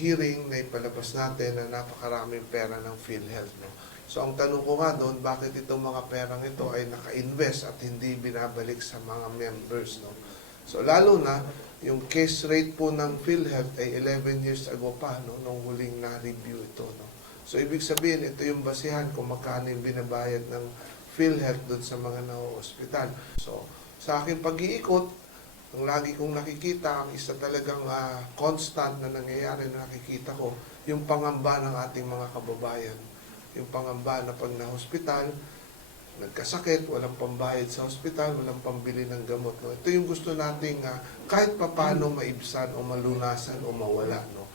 hearing na ipalabas natin na napakaraming pera ng PhilHealth. No? So ang tanong ko nga doon, bakit itong mga perang ito ay naka-invest at hindi binabalik sa mga members? No? So lalo na, yung case rate po ng PhilHealth ay 11 years ago pa, no? Nung huling na-review ito. No? So ibig sabihin, ito yung basihan kung magkano yung binabayad ng PhilHealth doon sa mga na-hospital. So sa aking pag-iikot, ang lagi kong nakikita, ang isa talagang constant na nangyayari na nakikita ko, yung pangamba ng ating mga kababayan. Yung pangamba na pag na-hospital, nagkasakit, walang pambayad sa hospital, walang pambili ng gamot. No? Ito yung gusto nating kahit papano maibsan o malunasan o mawala. No?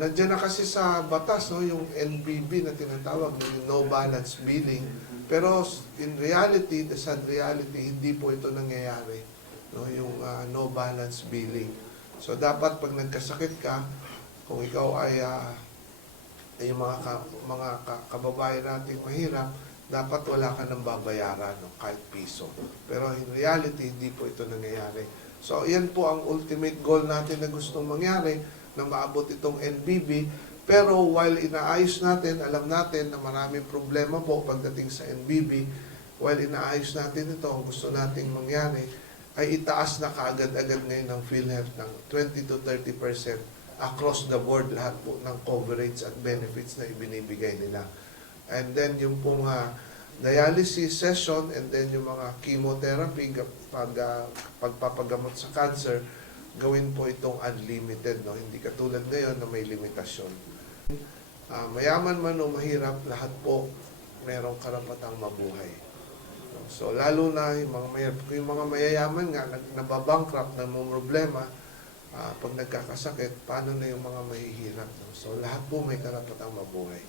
Nandiyan na kasi sa batas, no, yung NBB na tinatawag, no, yung no balance billing. Pero in reality, the sad reality, hindi po ito nangyayari. No, yung no balance billing. So dapat pag nagkasakit ka, kung ikaw ay yung mga kababayan nating mahirap, dapat wala ka nang babayaran, no, kahit piso. Pero in reality, hindi po ito nangyayari. So yan po ang ultimate goal natin na gustong mangyari, na maabot itong NBB. Pero while inaayos natin, alam natin na maraming problema po pagdating sa NBB. While inaayos natin ito, ang gusto nating mangyari ay itaas na kaagad-agad ngayon ng PhilHealth ng 20 to 30% across the board, lahat po ng coverage at benefits na ibinibigay nila. And then yung pong dialysis session and then yung mga chemotherapy, pagpapagamot sa cancer, gawin po itong unlimited. No? Hindi katulad ngayon na may limitasyon. Mayaman man o mahirap, lahat po merong karapatang mabuhay. So, lalo na yung mga mayayaman nga, nababankrupt, problema, pag nagkakasakit, paano na yung mga mahihirap? No? So, lahat po may karapatang mabuhay.